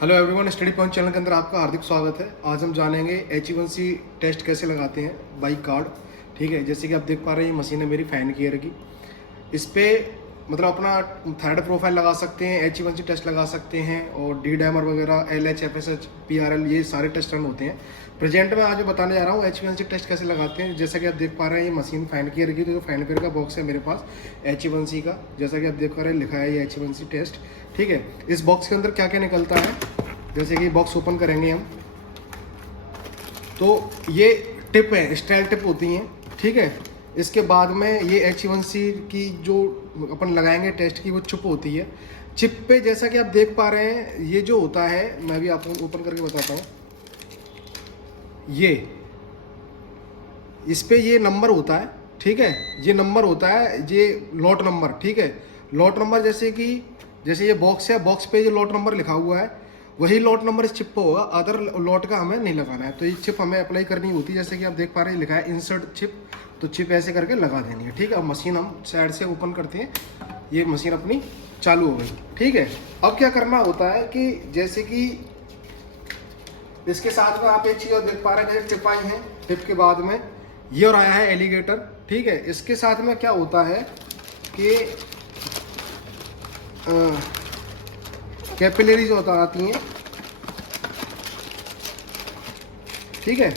Hello everyone, study point channel के अंदर आपका हार्दिक स्वागत है। आज हम जानेंगे H1C टेस्ट कैसे लगाते हैं बाई कार्ड। ठीक है, जैसे कि आप देख पा रहे हैं ये मशीन है मेरी फैन केयर की। इस पे मतलब अपना थर्ड प्रोफाइल लगा सकते हैं, H1C टेस्ट लगा सकते हैं और डी डैमर वगैरह LH FSH PRL ये सारे टेस्ट रन होते हैं। प्रेजेंट में आज मैं बताने जा रहा हूँ H1C टेस्ट कैसे लगाते हैं। जैसा कि आप देख पा रहे हैं ये मशीन फैन केयर की, तो फैन केयर का बॉक्स है मेरे पास H1C का। जैसा कि आप देख पा रहे हैं लिखा है ये H1C टेस्ट। ठीक है, इस बॉक्स के अंदर क्या क्या निकलता है, जैसे कि बॉक्स ओपन करेंगे हम तो ये टिप है, स्टाइल टिप होती हैं। ठीक है, इसके बाद में ये H1C की जो अपन लगाएंगे टेस्ट की वो चिप होती है। चिप पे जैसा कि आप देख पा रहे हैं ये जो होता है, मैं भी आपको ओपन करके बताता हूँ। ये इस पे ये नंबर होता है। ठीक है, ये नंबर होता है, ये लॉट नंबर। ठीक है, लॉट नंबर जैसे ये बॉक्स है, बॉक्स पे ये लॉट नंबर लिखा हुआ है, वही लॉट नंबर इस चिप पे होगा। अदर लॉट का हमें नहीं लगाना है। तो ये चिप हमें अप्लाई करनी होती है। जैसे कि आप देख पा रहे हैं लिखा है इंसर्ट चिप, तो चिप ऐसे करके लगा देनी है। ठीक है, अब मशीन हम साइड से ओपन करते हैं, ये मशीन अपनी चालू हो गई। ठीक है, अब क्या करना होता है कि जैसे कि इसके साथ में आप एक चीज़ और देख पा रहे हैं, जैसे टिप आई है, टिप के बाद में ये और आया है एलिगेटर। ठीक है, इसके साथ में क्या होता है कि कैपिलरीज होता आती हैं। ठीक है,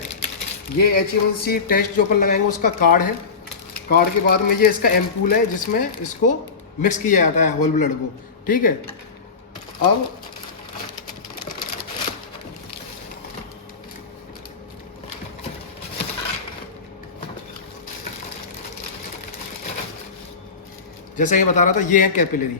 ये H1C टेस्ट जो अपन लगाएंगे उसका कार्ड है। कार्ड के बाद में ये इसका एम्पूल है जिसमें इसको मिक्स किया जाता है होल ब्लड को। ठीक है, अब जैसे कि बता रहा था ये है कैपिलरी।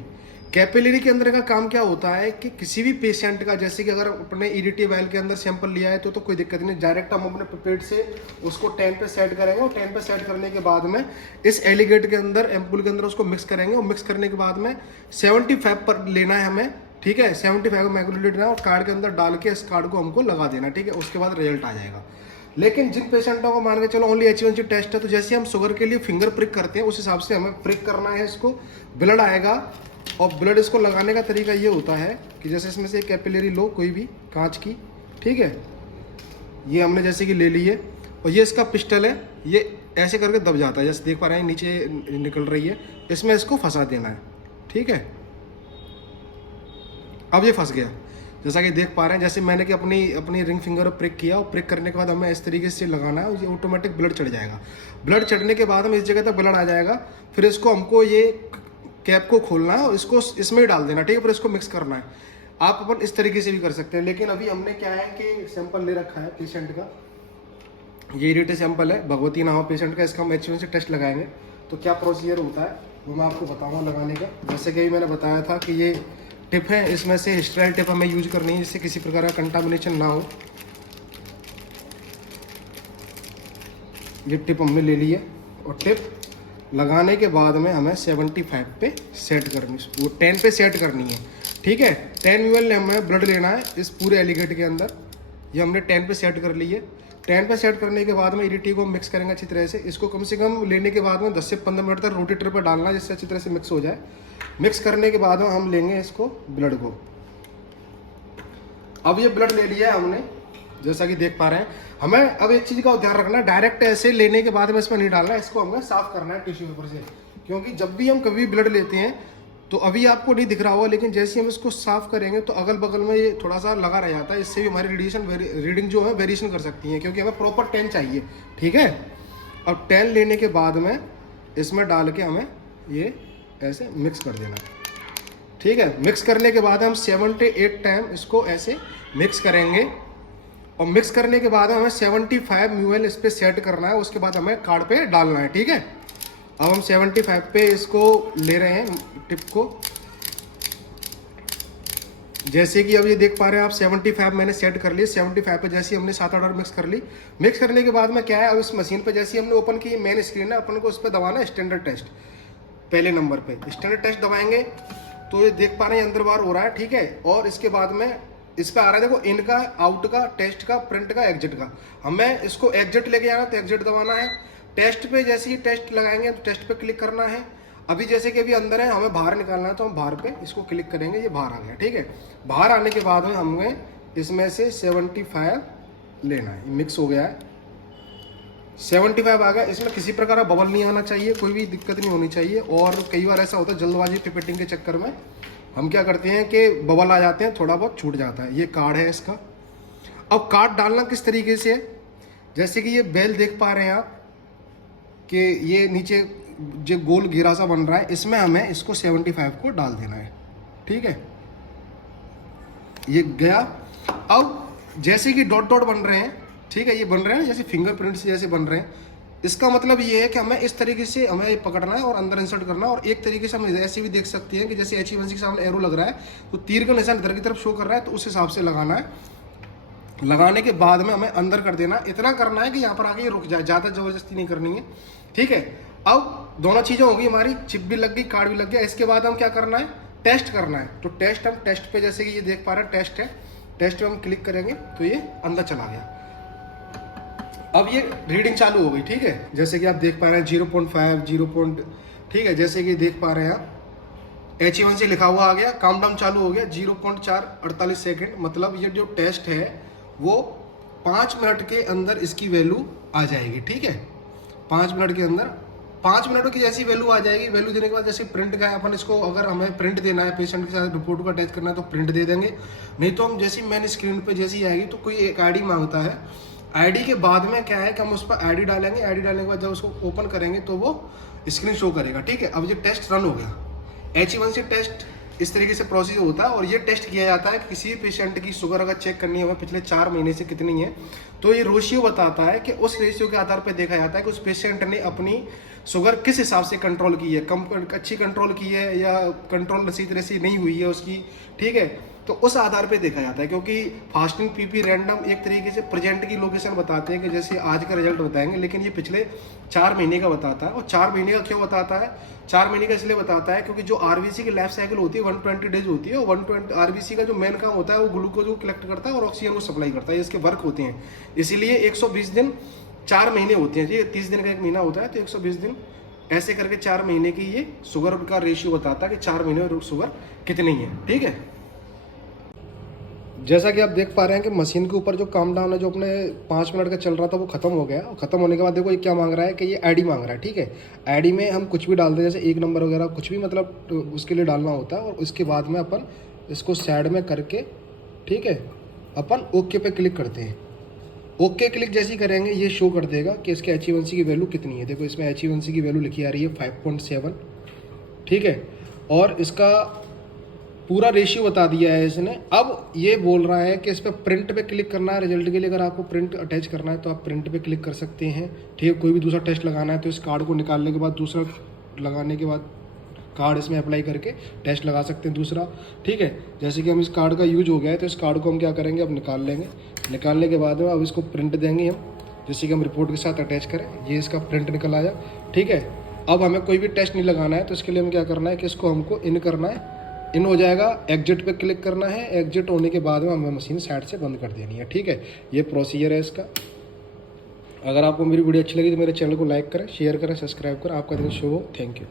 कैपिलरी के अंदर का काम क्या होता है कि किसी भी पेशेंट का, जैसे कि अगर अपने ईडीटी वायल के अंदर सैंपल लिया है तो कोई दिक्कत नहीं, डायरेक्ट हम अपने पेट से उसको 10 पे सेट करेंगे और 10 पे सेट करने के बाद में इस एलिगेट के अंदर, एम्पूल के अंदर उसको मिक्स करेंगे और मिक्स करने के बाद में 75 पर लेना है हमें। ठीक है, 75 मैक्रोलीटर लेना है और कार्ड के अंदर डाल के इस कार्ड को हमको लगा देना। ठीक है, उसके बाद रिजल्ट आ जाएगा। लेकिन जिन पेशेंटों को मान के चलो ओनली H1C टेस्ट है, तो जैसे हम शुगर के लिए फिंगर प्रिक करते हैं उस हिसाब से हमें प्रिक करना है इसको। ब्लड आएगा और ब्लड इसको लगाने का तरीका ये होता है कि जैसे इसमें से कैपिलरी लो कोई भी कांच की। ठीक है, ये हमने जैसे कि ले ली है और ये इसका पिस्टल है, ये ऐसे करके दब जाता है, जैसे देख पा रहे हैं नीचे निकल रही है, इसमें इसको फंसा देना है। ठीक है, अब ये फंस गया जैसा कि देख पा रहे हैं। जैसे मैंने कि अपनी रिंग फिंगर प्रिक किया और प्रिक करने के बाद हमें इस तरीके से लगाना है, ये ऑटोमेटिक ब्लड चढ़ जाएगा। ब्लड चढ़ने के बाद हम इस जगह तक ब्लड आ जाएगा, फिर इसको हमको ये कैप को खोलना है और इसको इसमें ही डाल देना। ठीक है, फिर इसको मिक्स करना है। आप अपन इस तरीके से भी कर सकते हैं, लेकिन अभी हमने क्या है कि सैंपल ले रखा है पेशेंट का, ये इरिटेट सैंपल है, भगवती नाम पेशेंट का, इसका हम H1C टेस्ट लगाएंगे। तो क्या प्रोसीजर होता है वो मैं आपको बताऊँगा लगाने का। जैसे कि मैंने बताया था कि ये टिप है, इसमें से स्टेराइल टिप हमें यूज करनी है जिससे किसी प्रकार का कंटामिनेशन ना हो। ये टिप हमने ले ली है और टिप लगाने के बाद में हमें 75 पे सेट करनी, वो 10 पे सेट करनी है। ठीक है, 10 ml हमें ब्लड लेना है इस पूरे एलिगेट के अंदर। ये हमने 10 पे सेट कर ली है। 10 पे सेट करने के बाद में ईडीटी को मिक्स करेंगे अच्छी तरह से। इसको कम से कम लेने के बाद में 10 से 15 मिनट तक रोटेटर पर डालना है जिससे अच्छी तरह से मिक्स हो जाए। मिक्स करने के बाद में हम लेंगे इसको ब्लड को। अब ये ब्लड ले लिया है हमने, जैसा कि देख पा रहे हैं। हमें अब एक चीज़ का ध्यान रखना है, डायरेक्ट ऐसे लेने के बाद में इसमें नहीं डालना है, इसको हमें साफ करना है टिश्यू पेपर से। क्योंकि जब भी हम कभी ब्लड लेते हैं तो अभी आपको नहीं दिख रहा होगा, लेकिन जैसे हम इसको साफ करेंगे तो अगल बगल में ये थोड़ा सा लगा रह जाता है। इससे भी हमारी रीडिंग जो है वेरिएशन कर सकती है, क्योंकि हमें प्रॉपर 10 चाहिए। ठीक है, अब 10 लेने के बाद में इसमें डाल के हमें ये ऐसे मिक्स कर देना है। ठीक है, मिक्स करने के बाद हम 7 से 8 टाइम इसको ऐसे मिक्स करेंगे और मिक्स करने के बाद हमें 75 ml इस पर सेट करना है। उसके बाद हमें कार्ड पे डालना है। ठीक है, अब हम 75 पे इसको ले रहे हैं टिप को। जैसे कि अब ये देख पा रहे हैं आप 75 मैंने सेट कर ली। 75 पे जैसे हमने 7-8 बार मिक्स कर ली। मिक्स करने के बाद में क्या है, अब इस मशीन पे जैसे हमने ओपन की मेन स्क्रीन है, अपन को उस पर दबाना है स्टैंडर्ड टेस्ट। पहले नंबर पे स्टैंडर्ड टेस्ट दबाएंगे तो ये देख पा रहे हैं अंदर बार हो रहा है। ठीक है, और इसके बाद में इस पर आ रहा है देखो, इन का, आउट का, टेस्ट का, प्रिंट का, एग्जिट का। हमें इसको एग्जिट लेके जाना तो एग्जिट दबाना है। टेस्ट पे जैसे ही टेस्ट लगाएंगे तो टेस्ट पे क्लिक करना है। अभी जैसे कि अभी अंदर है, हमें बाहर निकालना है तो हम बाहर पे इसको क्लिक करेंगे, ये बाहर आ गया। ठीक है, बाहर आने के बाद में हमें इसमें से 75 लेना है। मिक्स हो गया है, 75 आ गया। इसमें किसी प्रकार का बबल नहीं आना चाहिए, कोई भी दिक्कत नहीं होनी चाहिए। और कई बार ऐसा होता है जल्दबाजी पिपेटिंग के चक्कर में हम क्या करते हैं कि बबल आ जाते हैं, थोड़ा बहुत छूट जाता है। ये कार्ड है इसका। अब कार्ड डालना किस तरीके से है, जैसे कि ये बेल देख पा रहे हैं आप कि ये नीचे जो गोल घेरा सा बन रहा है, इसमें हमें इसको 75 को डाल देना है। ठीक है, ये गया। अब जैसे कि डॉट डॉट बन रहे हैं, ठीक है, ये बन रहे हैं जैसे फिंगरप्रिंट्स जैसे बन रहे हैं, इसका मतलब ये है कि हमें इस तरीके से हमें ये पकड़ना है और अंदर इंसर्ट करना है। और एक तरीके से हम ऐसे भी देख सकते हैं कि जैसे HE1C के सामने एरो लग रहा है तो तीर का निशान इधर की तरफ शो कर रहा है, तो उस हिसाब से लगाना है। लगाने के बाद में हमें अंदर कर देना, इतना करना है कि यहाँ पर आके ये रुक जाए, ज़्यादा ज़बरदस्ती नहीं करनी है। ठीक है, अब दोनों चीज़ें होंगी, हमारी चिप भी लग गई, कार्ड भी लग गया। इसके बाद हम क्या करना है, टेस्ट करना है। तो टेस्ट, हम टेस्ट पे जैसे कि ये देख पा रहे हैं टेस्ट है, टेस्ट पे हम क्लिक करेंगे तो ये अंदर चला गया। अब ये रीडिंग चालू हो गई। ठीक है, जैसे कि आप देख पा रहे हैं 0.5 0. ठीक है, जैसे कि देख पा रहे हैं आप HE1C लिखा हुआ आ गया, काउंट डाउन चालू हो गया 0.448 सेकेंड। मतलब ये जो टेस्ट है वो 5 मिनट के अंदर इसकी वैल्यू आ जाएगी। ठीक है, 5 मिनट के अंदर 5 मिनट की जैसी वैल्यू आ जाएगी। वैल्यू देने के बाद जैसे प्रिंट का है, अपन इसको अगर हमें प्रिंट देना है, पेशेंट के साथ रिपोर्ट को अटैच करना है तो प्रिंट दे देंगे। नहीं तो हम जैसी मेन स्क्रीन पे जैसी आएगी तो कोई एक आईडी मांगता है, आईडी के बाद में क्या है कि हम उस पर आईडी डालेंगे। आईडी डालने के बाद जब उसको ओपन करेंगे तो वो स्क्रीन शो करेगा। ठीक है, अब ये टेस्ट रन हो गया। HE1C टेस्ट इस तरीके से प्रोसेस होता है। और ये टेस्ट किया जाता है कि किसी पेशेंट की शुगर अगर चेक करनी है पिछले 4 महीने से कितनी है, तो ये रेशियो बताता है कि उस रेशियो के आधार पर देखा जाता है कि उस पेशेंट ने अपनी शुगर किस हिसाब से कंट्रोल की है, कम अच्छी कंट्रोल की है या कंट्रोल सही तरह से नहीं हुई है उसकी। ठीक है, तो उस आधार पे देखा जाता है। क्योंकि फास्टिंग PP रैंडम एक तरीके से प्रेजेंट की लोकेशन बताते हैं कि जैसे आज का रिजल्ट बताएंगे, लेकिन ये पिछले 4 महीने का बताता है। और 4 महीने का क्यों बताता है, 4 महीने का इसलिए बताता है क्योंकि जो RBC की लाइफ साइकिल होती है 120 डेज होती है। और 120 RBC का जो मेन काम होता है वो ग्लूकोज को कलेक्ट करता है और ऑक्सीजन को सप्लाई करता है, इसके वर्क होते हैं। इसीलिए 120 दिन 4 महीने होते हैं, ठीक है, 30 दिन का एक महीना होता है, तो 120 दिन ऐसे करके 4 महीने की ये शुगर का रेशियो बताता है कि 4 महीने में शुगर कितनी है। ठीक है, जैसा कि आप देख पा रहे हैं कि मशीन के ऊपर जो काम डाउन है जो अपने 5 मिनट का चल रहा था वो खत्म हो गया। और खत्म होने के बाद देखो ये क्या मांग रहा है कि ये आईडी मांग रहा है। ठीक है, आईडी में हम कुछ भी डाल दें, जैसे 1 नंबर वगैरह कुछ भी, मतलब उसके लिए डालना होता है। और उसके बाद में अपन इसको साइड में करके, ठीक है, अपन ओके पे क्लिक करते हैं। ओके क्लिक जैसे ही करेंगे ये शो कर देगा कि इसके HE1C की वैल्यू कितनी है। देखो इसमें HE1C की वैल्यू लिखी आ रही है 5.7। ठीक है, और इसका पूरा रेशियो बता दिया है इसने। अब ये बोल रहा है कि इस पर प्रिंट पे क्लिक करना है रिजल्ट के लिए। अगर आपको प्रिंट अटैच करना है तो आप प्रिंट पे क्लिक कर सकते हैं। ठीक है, कोई भी दूसरा टेस्ट लगाना है तो इस कार्ड को निकालने के बाद, दूसरा लगाने के बाद कार्ड इसमें अप्लाई करके टेस्ट लगा सकते हैं दूसरा। ठीक है, जैसे कि हम इस कार्ड का यूज हो गया है तो इस कार्ड को हम क्या करेंगे, अब निकाल लेंगे। निकालने के बाद में अब इसको प्रिंट देंगे हम, जैसे कि हम रिपोर्ट के साथ अटैच करें। ये इसका प्रिंट निकल आया। ठीक है, अब हमें कोई भी टेस्ट नहीं लगाना है तो इसके लिए हमें क्या करना है कि इसको हमको इन करना है। इन हो जाएगा, एग्जिट पे क्लिक करना है। एग्जिट होने के बाद में हमें मशीन साइड से बंद कर देनी है। ठीक है, ये प्रोसीजर है इसका। अगर आपको मेरी वीडियो अच्छी लगी तो मेरे चैनल को लाइक करें, शेयर करें, सब्सक्राइब करें। आपका दिन शुभ हो। Thank you.